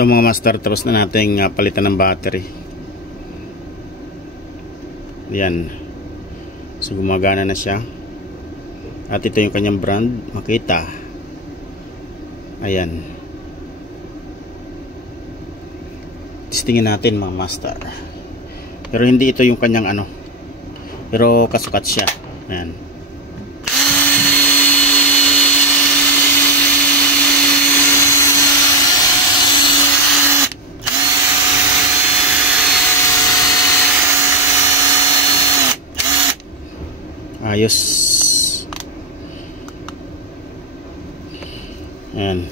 Ito mga master, tapos na natin palitan ng battery. Yan. So gumagana na siya. At ito yung kanyang brand, Makita. Ayan. Testingin natin mga master. Pero hindi ito yung kanyang ano. Pero kasukat siya. Ayan. Ayos. Ayan.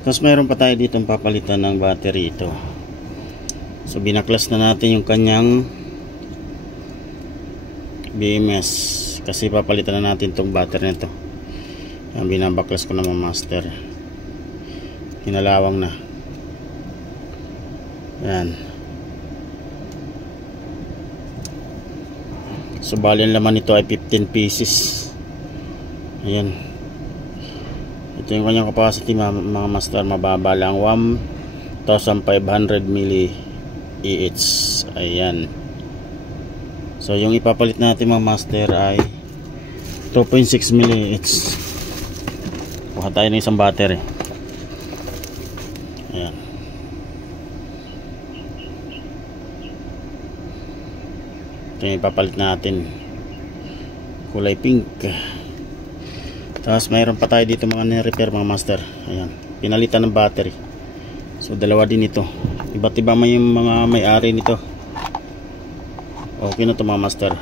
Tapos mayroon pa tayo dito papalitan ng battery ito. So binaklas na natin yung kanyang BMS kasi papalitan na natin tong battery nito. Yan, binabaklas ko na mga master. Hinalawang na. Yan. So bali ang laman nito ay 15 pieces. Ayan. Ito yung kanyang capacity mga master. Mababa lang, 1,500 mAh. Ayan. So yung ipapalit natin mga master ay 2.6 mAh. Kuha tayo ng isang battery. Ayan. Ito yung ipapalit natin. Kulay pink. Tapos mayroon pa tayo dito mga ni-repair mga master. Ayan. Pinalitan ng battery. So dalawa din ito. Iba't iba may mga may-ari nito. Okay na ito mga master.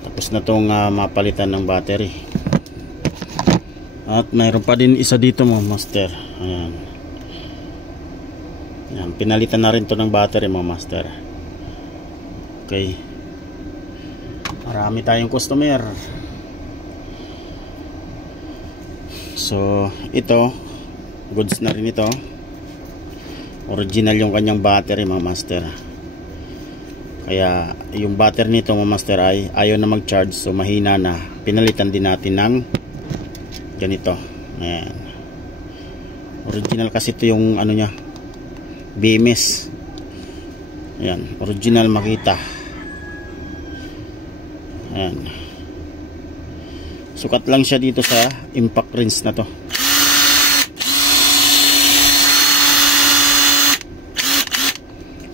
Tapos na itong mapalitan ng battery. At mayroon pa din isa dito mga master. Ayan. Ayan. Pinalitan na rin to ng battery mga master. Okay. Marami tayong customer. So ito, goods na rin ito. Original yung kanyang battery mga master. Kaya yung battery nito mga master ay ayaw na mag-charge, so mahina na. Pinalitan din natin ng ganito. Ayan. Original kasi ito yung ano nya, BMS. Ayan, original Makita. Ayan. Sukat lang siya dito sa impact rinse na to.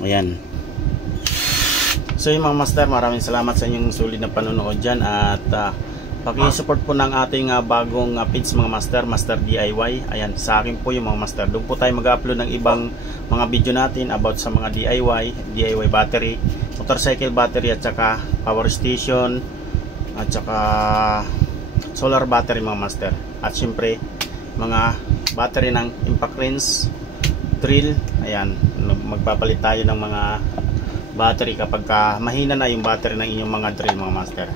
Ayan. So yung mga master, maraming salamat sa inyong sulit na panonood dyan. At paki-support po ng ating bagong page mga master, Master DIY. Ayan, sa akin po yung mga master. Doon po tayo mag-upload ng ibang mga video natin about sa mga DIY battery, motorcycle battery, at saka power station, at saka solar battery mga master. At syempre mga battery ng impact rinse, drill. Ayan, magpapalit tayo ng mga battery kapag mahina na yung battery ng inyong mga drill mga master.